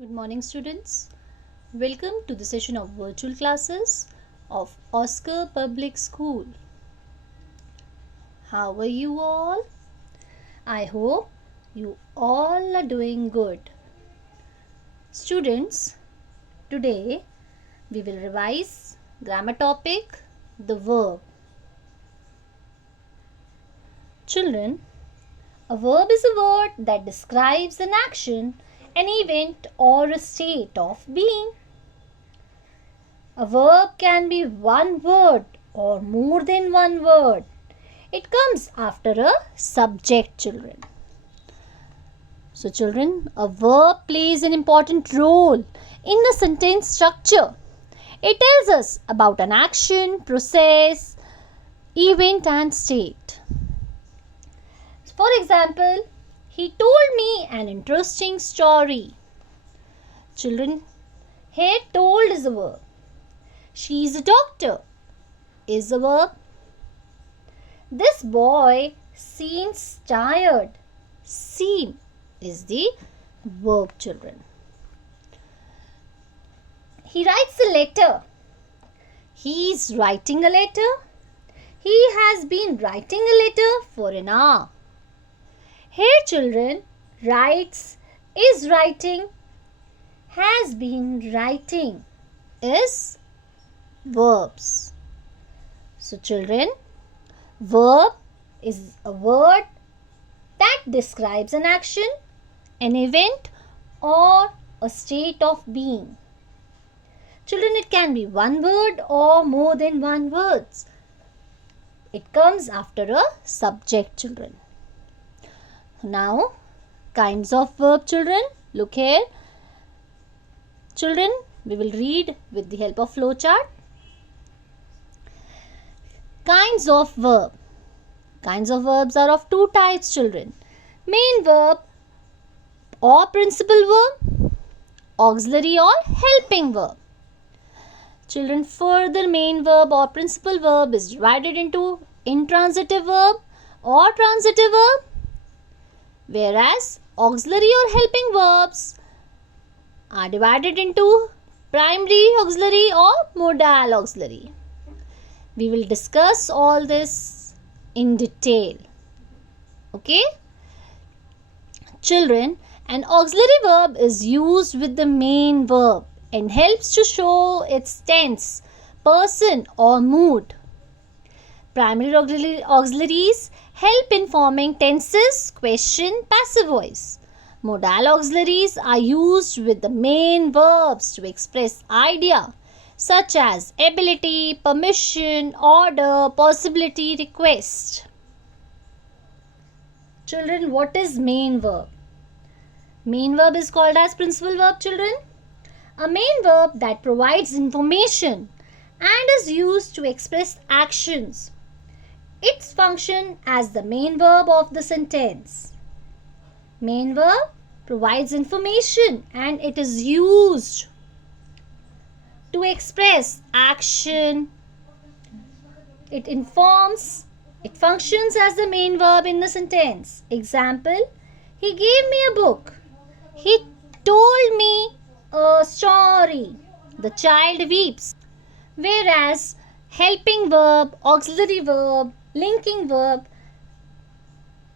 Good morning, students. Welcome to the session of virtual classes of Oscar Public School. How are you all? I hope you all are doing good. Students, today we will revise grammar topic, the verb. Children, a verb is a word that describes an action, an event, or a state of being. A verb can be one word or more than one word. It comes after a subject, children. So, children, a verb plays an important role in the sentence structure. It tells us about an action, process, event, and state. For example, he told me an interesting story. Children, here told is a verb. She is a doctor is a verb. This boy seems tired. Seem is the verb, children. He writes a letter. He is writing a letter. He has been writing a letter for an hour. Here, children, writes is writing, has been writing is verbs. So, children, verb is a word that describes an action, an event, or a state of being. Children, it can be one word or more than one words. It comes after a subject, children. Now, kinds of verb, children. Look here. Children, we will read with the help of flowchart. Kinds of verb. Kinds of verbs are of two types, children. Main verb or principal verb, auxiliary or helping verb. Children, further main verb or principal verb is divided into intransitive verb or transitive verb, whereas auxiliary or helping verbs are divided into primary auxiliary or modal auxiliary. We will discuss all this in detail. Okay? Children, an auxiliary verb is used with the main verb and helps to show its tense, person or mood. Primary auxiliaries help in forming tenses, question, passive voice. Modal auxiliaries are used with the main verbs to express idea such as ability, permission, order, possibility, request. Children, what is main verb? Main verb is called as principal verb, children. A main verb that provides information and is used to express actions. Its function as the main verb of the sentence. Main verb provides information and it is used to express action. It informs, it functions as the main verb in the sentence. Example, he gave me a book. He told me a story. The child weeps. Whereas helping verb, auxiliary verb, linking verb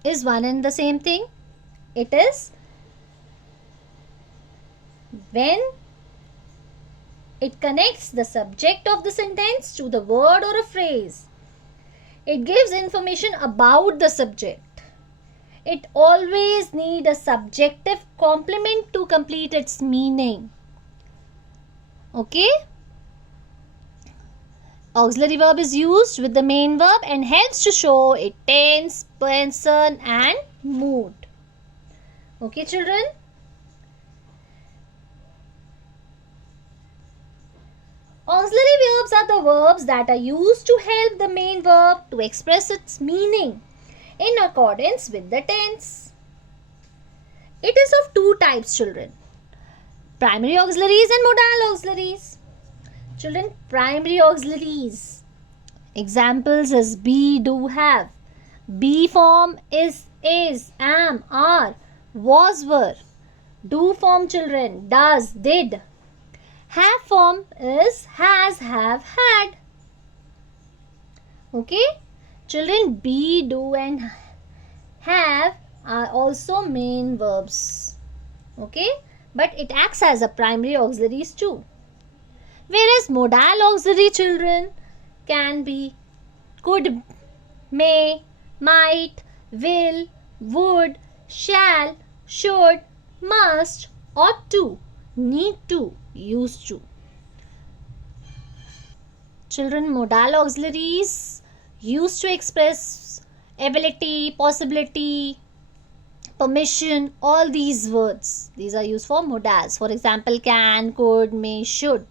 is one and the same thing. It is when it connects the subject of the sentence to the word or a phrase. It gives information about the subject. It always needs a subjective complement to complete its meaning. Okay? Auxiliary verb is used with the main verb and helps to show its tense, person and mood. Okay, children? Auxiliary verbs are the verbs that are used to help the main verb to express its meaning in accordance with the tense. It is of two types, children. Primary auxiliaries and modal auxiliaries. Children, primary auxiliaries. Examples is be, do, have. Be form is, am, are, was, were. Do form, children. Does, did. Have form is has, have, had. Okay? Children, be, do and have are also main verbs. Okay? But it acts as a primary auxiliaries too. Whereas modal auxiliary, children, can be could, may, might, will, would, shall, should, must, ought to, need to, used to. Children, modal auxiliaries used to express ability, possibility, permission, all these words. These are used for modals. For example, can, could, may, should.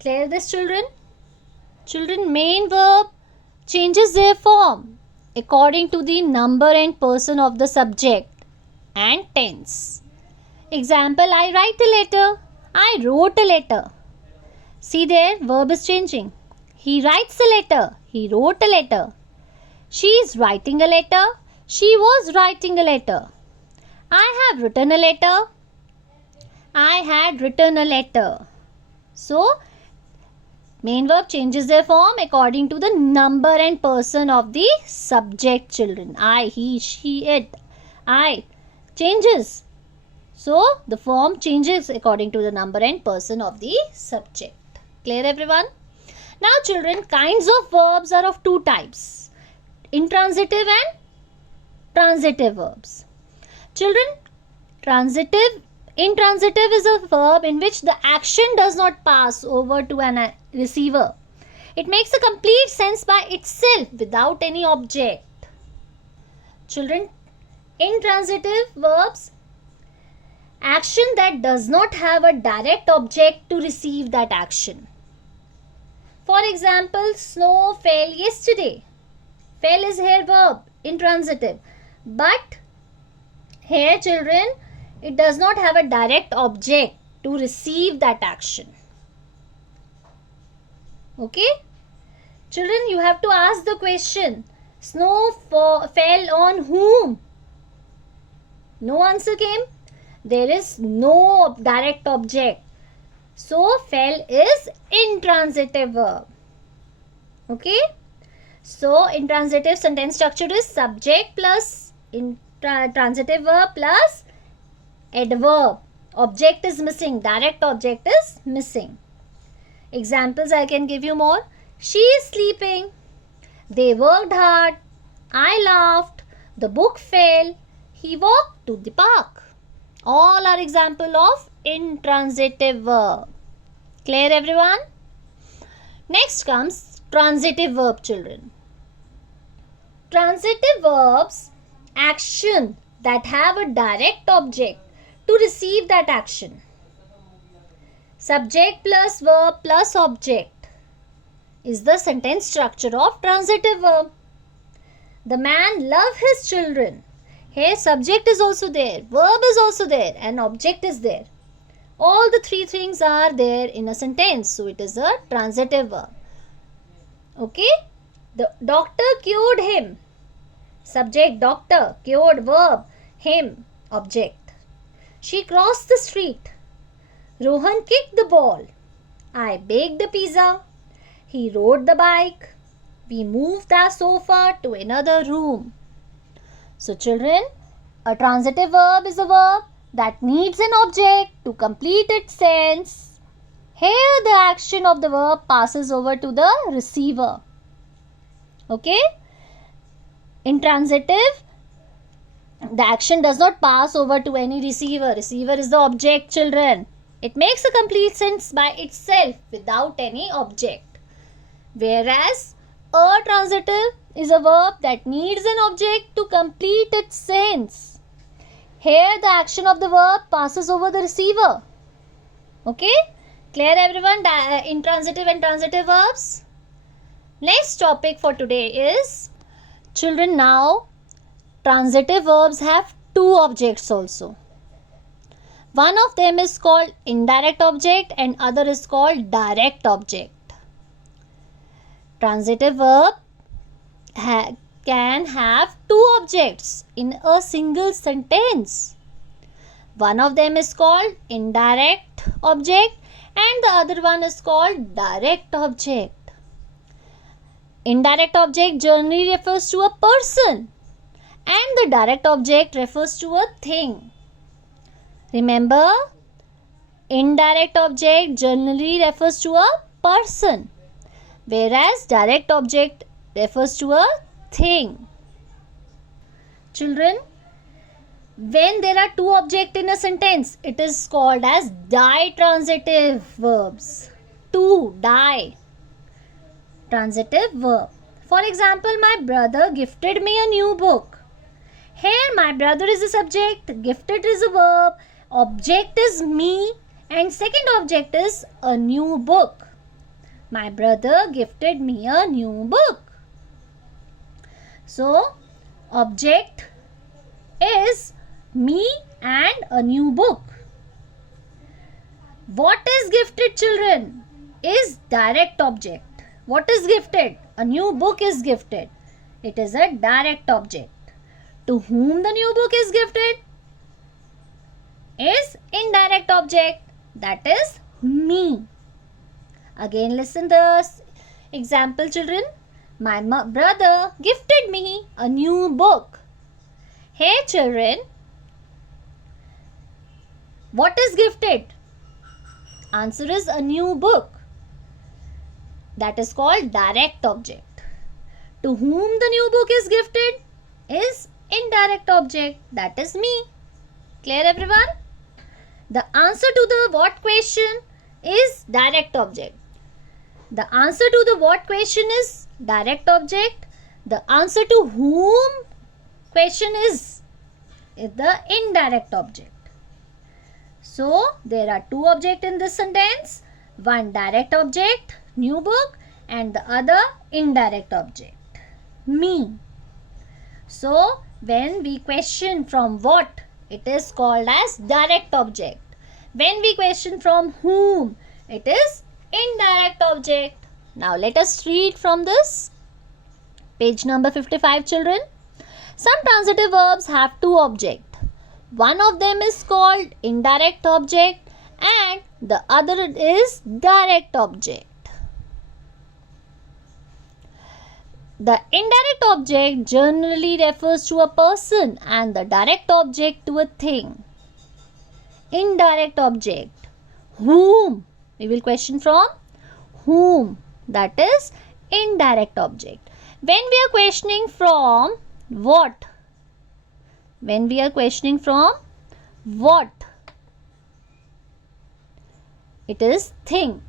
Clear this, children? Children, main verb changes their form according to the number and person of the subject and tense. Example, I write a letter. I wrote a letter. See there, verb is changing. He writes a letter. He wrote a letter. She is writing a letter. She was writing a letter. I have written a letter. I had written a letter. So, main verb changes their form according to the number and person of the subject, children. I, he, she, it. I changes. So, the form changes according to the number and person of the subject. Clear, everyone? Now, children, kinds of verbs are of two types. Intransitive and transitive verbs. Children, intransitive is a verb in which the action does not pass over to an receiver. It makes a complete sense by itself without any object. Children, intransitive verbs, action that does not have a direct object to receive that action. For example, snow fell yesterday. Fell is here verb, intransitive. But here, children, it does not have a direct object to receive that action. Okay? Children, you have to ask the question, snow fell on whom? No answer came. There is no direct object. So, fell is intransitive verb. Okay? So, intransitive sentence structure is subject plus transitive verb plus adverb. Object is missing. Direct object is missing. Examples I can give you more. She is sleeping. They worked hard. I laughed. The book fell. He walked to the park. All are example of intransitive verb. Clear, everyone? Next comes transitive verb, children. Transitive verbs, action that have a direct object to receive that action. Subject plus verb plus object is the sentence structure of transitive verb. The man loves his children. Here subject is also there, verb is also there and object is there. All the three things are there in a sentence. So it is a transitive verb. Okay. The doctor cured him. Subject doctor, cured verb, him, object. She crossed the street. Rohan kicked the ball. I baked the pizza. He rode the bike. We moved the sofa to another room. So children, a transitive verb is a verb that needs an object to complete its sense. Here the action of the verb passes over to the receiver. Okay? Intransitive, the action does not pass over to any receiver. Receiver is the object, children. It makes a complete sense by itself without any object. Whereas a transitive is a verb that needs an object to complete its sense. Here the action of the verb passes over the receiver. Okay? Clear, everyone? Intransitive and transitive verbs. Next topic for today is, children, now transitive verbs have two objects also. One of them is called indirect object and other is called direct object. Transitive verb can have two objects in a single sentence. One of them is called indirect object and the other one is called direct object. Indirect object generally refers to a person and the direct object refers to a thing. Remember, indirect object generally refers to a person, whereas direct object refers to a thing. Children, when there are two objects in a sentence, it is called as ditransitive verbs. To, die. Transitive verb. For example, my brother gifted me a new book. Here, my brother is a subject, gifted is a verb, object is me, and second object is a new book. My brother gifted me a new book. So, object is me and a new book. What is gifted, children? Is direct object. What is gifted? A new book is gifted. It is a direct object. To whom the new book is gifted? Is indirect object. That is me. Again listen the example, children. My brother gifted me a new book. Hey children, what is gifted? Answer is a new book. That is called direct object. To whom the new book is gifted is indirect object. That is me. Clear everyone? The answer to the what question is direct object. The answer to the what question is direct object. The answer to whom question is the indirect object. So, there are two objects in this sentence. One direct object, new book, and the other indirect object, me. So, when we question from what, it is called as direct object. When we question from whom, it is indirect object. Now, let us read from this. Page number 55, children. Some transitive verbs have two objects. One of them is called indirect object and the other is direct object. The indirect object generally refers to a person and the direct object to a thing. Indirect object. Whom? We will question from whom. That is indirect object. When we are questioning from what? When we are questioning from what? It is thing.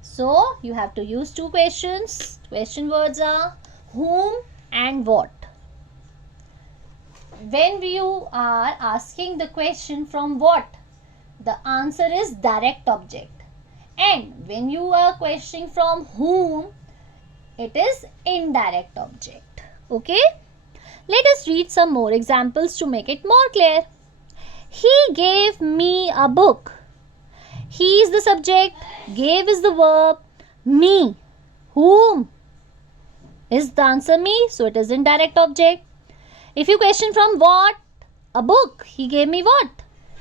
So, you have to use two questions. Question words are whom and what. When you are asking the question from what, the answer is direct object. And when you are questioning from whom, it is indirect object. Okay? Let us read some more examples to make it more clear. He gave me a book. He is the subject, gave is the verb, me, whom is the answer me, so it is indirect object. If you question from what, a book, he gave me what?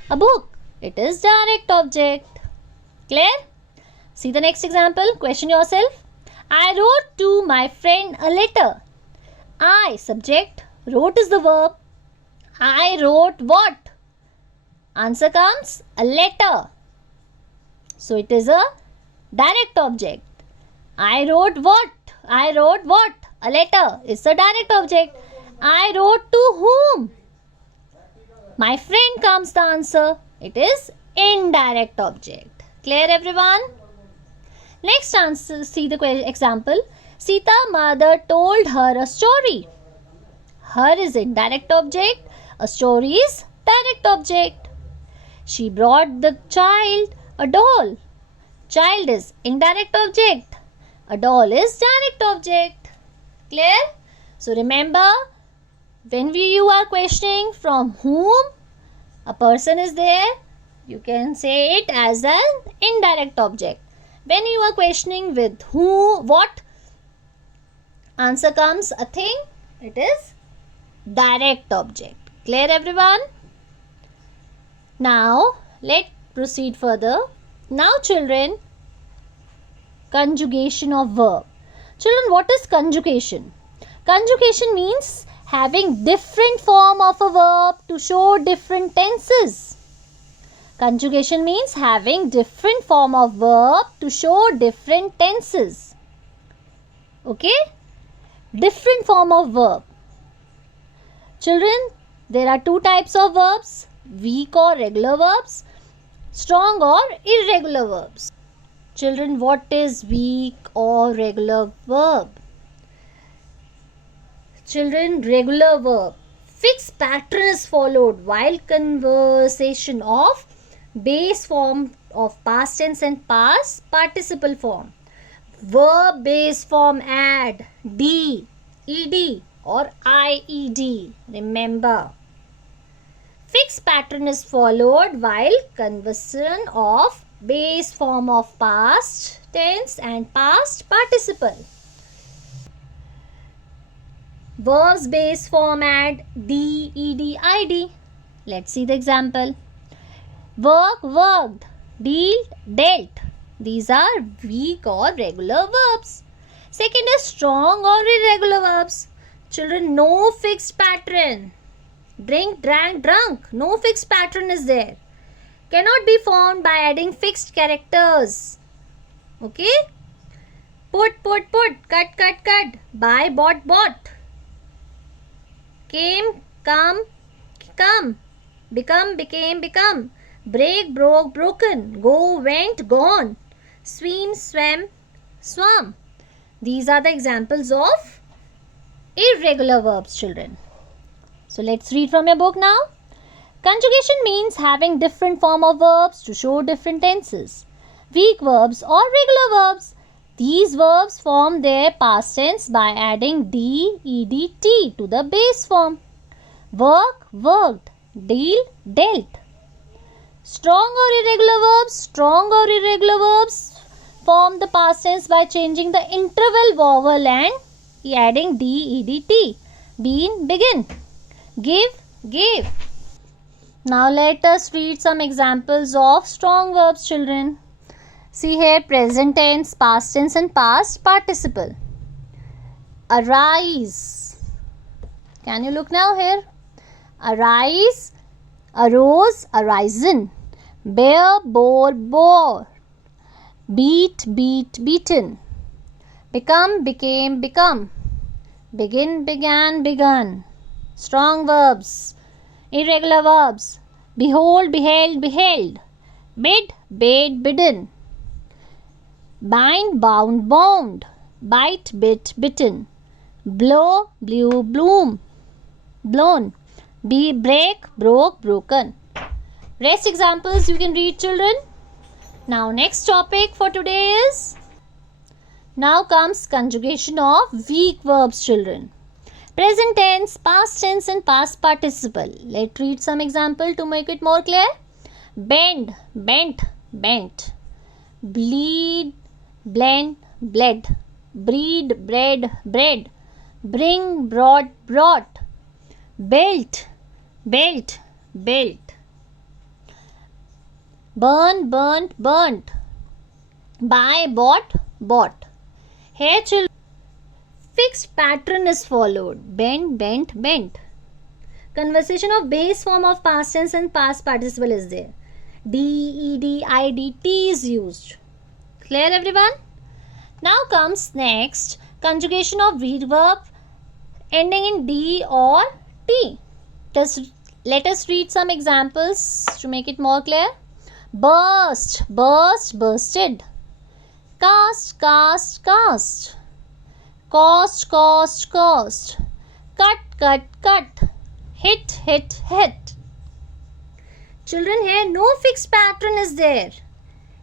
A book, it is direct object. Clear? See the next example, question yourself. I wrote to my friend a letter. I, subject, wrote is the verb. I wrote what? Answer comes a letter. So it is a direct object. I wrote what? I wrote what? A letter. It's a direct object. I wrote to whom? My friend comes the answer. It is indirect object. Clear everyone? Next answer, see the example. Sita mother told her a story. Her is indirect object. A story is direct object. She brought the child a doll. Child is indirect object. A doll is direct object. Clear? So remember, when you are questioning from whom a person is there, you can say it as an indirect object. When you are questioning with who, what, answer comes a thing, it is direct object. Clear everyone? Now let's proceed further. Now children, conjugation of verb. Children, what is conjugation? Conjugation means having different form of a verb to show different tenses. Conjugation means having different form of verb to show different tenses. Okay? Different form of verb. Children, there are two types of verbs, weak or regular verbs, strong or irregular verbs. Children, what is weak or regular verb? Children, regular verb. Fixed pattern is followed while conversation of base form of past tense and past participle form. Verb base form add D, ED or IED. Remember. Fixed pattern is followed while conversion of base form of past tense and past participle. Verbs base form add D, ED, ID. Let's see the example. Work, worked. Deal, dealt. These are weak or regular verbs. Second is strong or irregular verbs. Children, no fixed pattern. Drink, drank, drunk. No fixed pattern is there. Cannot be formed by adding fixed characters. Okay? Put, put, put. Cut, cut, cut. Buy, bought, bought. Came, come, come. Become, became, become. Break, broke, broken. Go, went, gone. Swim, swam, swam. These are the examples of irregular verbs, children. So let's read from your book now. Conjugation means having different form of verbs to show different tenses. Weak verbs or regular verbs. These verbs form their past tense by adding D, ED, T to the base form. Work, worked. Deal, dealt. Strong or irregular verbs. Strong or irregular verbs form the past tense by changing the interval vowel and adding D, ED, T. Been, begin. Give, gave. Now let us read some examples of strong verbs, children. See here, present tense, past tense and past participle. Arise. Can you look now here? Arise, arose, arisen. Bear, bore, bore. Beat, beat, beaten. Become, became, become. Begin, began, begun. Strong verbs. Irregular verbs. Behold, beheld, beheld. Bid, bade, bidden. Bind, bound, bound. Bite, bit, bitten. Blow, blew, bloom. Blown. Break, broke, broken. Rest examples you can read, children. Now next topic for today is, now comes conjugation of weak verbs, children. Present tense, past tense and past participle. Let's read some example to make it more clear. Bend, bent, bent. Bleed, blend, bled. Breed, bred, bred. Bring, brought, brought. Belt, belt, belt. Burn, burnt, burnt. Buy, bought, bought. Here, children, fixed pattern is followed. Bend, bent, bent. Conversation of base form of past tense and past participle is there. D, ED, ID, T is used. Clear, everyone? Now comes next conjugation of weak verb ending in D or T. Let us read some examples to make it more clear. Burst, burst, bursted. Cast, cast, cast. Cost, cost, cost. Cut, cut, cut. Hit, hit, hit. Children, here no fixed pattern is there.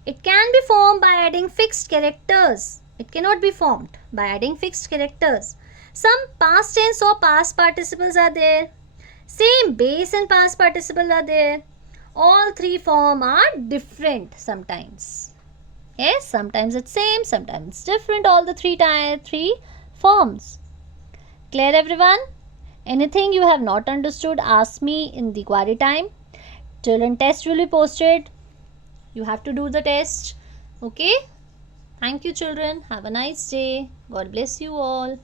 It can be formed by adding fixed characters. It cannot be formed by adding fixed characters. Some past tense or past participles are there. Same base and past participle are there. All three form are different sometimes. Yes, sometimes it's same, sometimes it's different. All the three forms. Clear, everyone? Anything you have not understood, ask me in the query time. Children, test will be posted. You have to do the test. Okay? Thank you, children. Have a nice day. God bless you all.